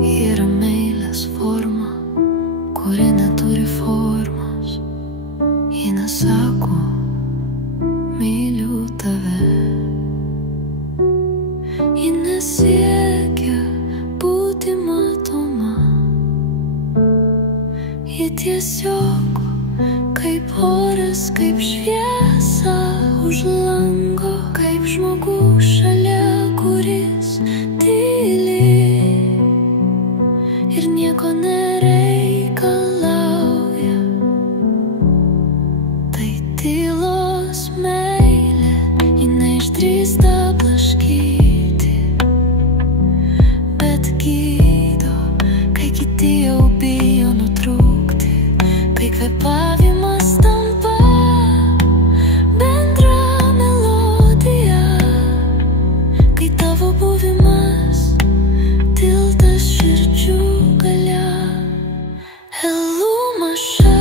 Yra meilės forma, kuri neturi formos. Ji nesako, myliu tave. Ji nesiekia būti matoma. Ji tiesiog kaip oras, kaip šviesa už lango, kaip žmogus šalia, kuris tyli ir nieko nereikalauja. Tai tylos meilė, ji neišdrįsta blaškyti, bet gydo, kai kiti jau bijo nutrūkti, kai kvėpavimas tampa bendra melodija, kai tavo buvimas tiltas širdžių gale. Maša,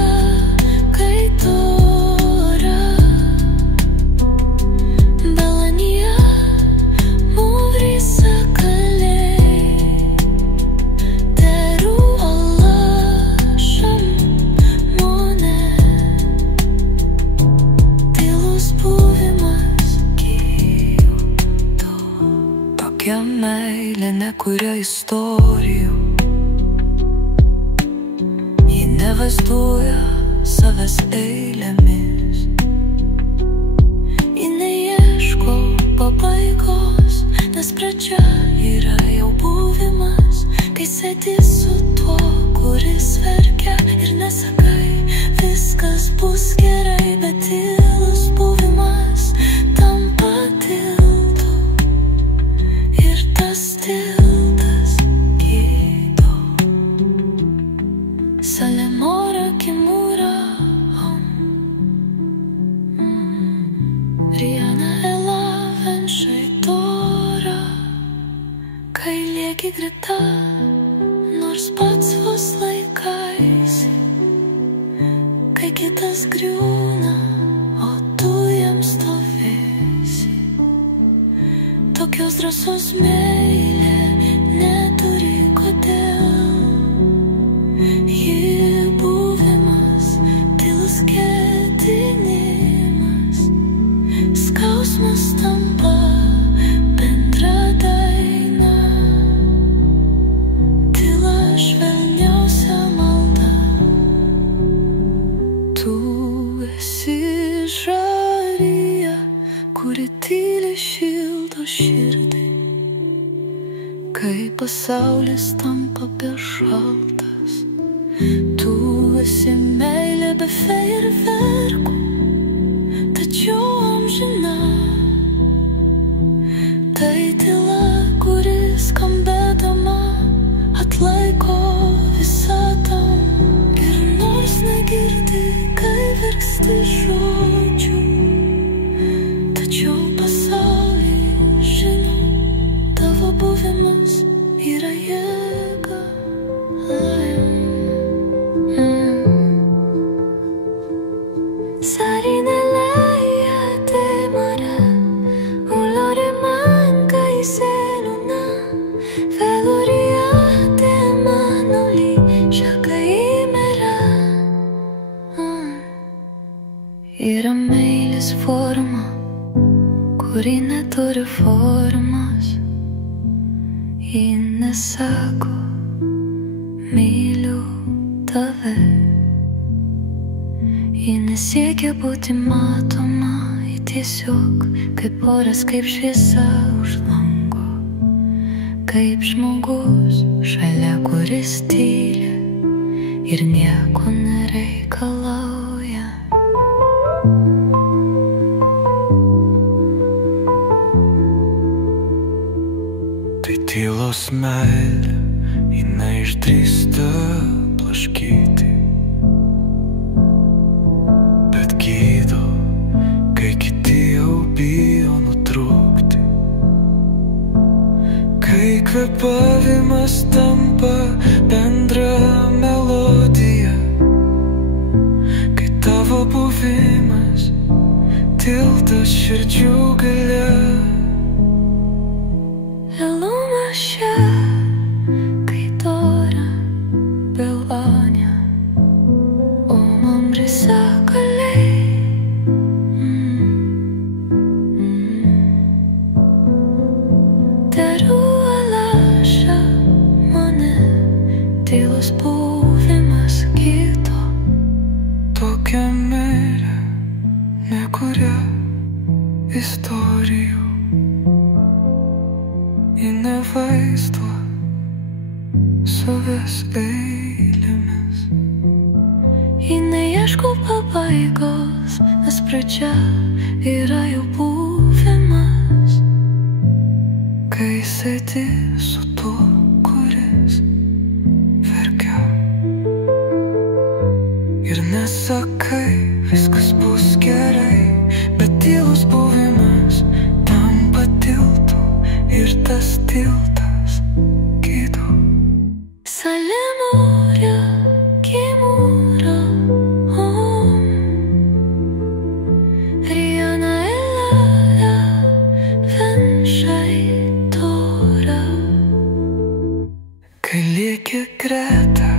kai tora Belania muvrisa kalei Teru Allah'ım mone Tylus buvimas gydo. Tokia meilė nekuria istorijų, nevaizduoja savęs eilėmis. Ji neieško pabaigos, nes pradžia yra jau buvimas, kai sėdi su tuo, kuris verkia ir nesakai, viskas bus gerai, bet tylus buvimas tampa tiltu ir tas tiltas gydo. Salemora Kimura Riana Elaven Šaitora, kai lieki greta, nors pats vos laikaisi, kai kitas griūna, o tu jam stovėsi. Tokios drąsos meilė neturi kodėl. Ji buvimas, tylus ketinimas, skausmas tampa bendra daina, tyla švelniausia malda. Tu esi žarija, kuri tyliai šildo širdį, kai pasaulis tampa per šaltas. Tu esi meilė be fejerverkų, tačiau amžina. Tai tyla, kuri skambėdama atlaiko visatą. Ir nors negirdi, kai verksti žodžių, tačiau pasaulį žino, tavo buvimas yra jėga. Yra meilės forma, kuri neturi formos. Ji nesako, myliu tave. Ji nesiekia būti matoma, ji tiesiog kaip oras, kaip šviesa už lango, kaip žmogus šalia, kuris tyli ir nieko nereikalauja. Tai tylos meilė, ji neišdrįsta blaškyti, kvėpavimas tampa bendra melodija, kai tavo buvimas tiltas širdžių gale. Elumashia kaitora belania omamrisa kalei Teru alasha mane tylos buvimas kito. Tokia meilė nekuria istorijų, ji nevaizduo savęs eilėmis. Ji neieško pabaigos, nes pradžia yra jau buvimas. Kai sėdi su tuo, kuris verkia ir nesakai, viskas bus gerai, bet tylus buvimas tampa tiltu ir tas tiltas gydo. Salemura kimura om Riana elala venšai tora. Kai lieki greta,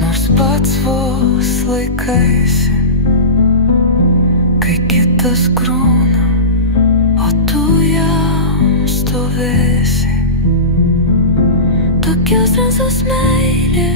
nors pats vos laikaisi, kai kitas grūna, o tu jam stovėsi. Tokios transos meilė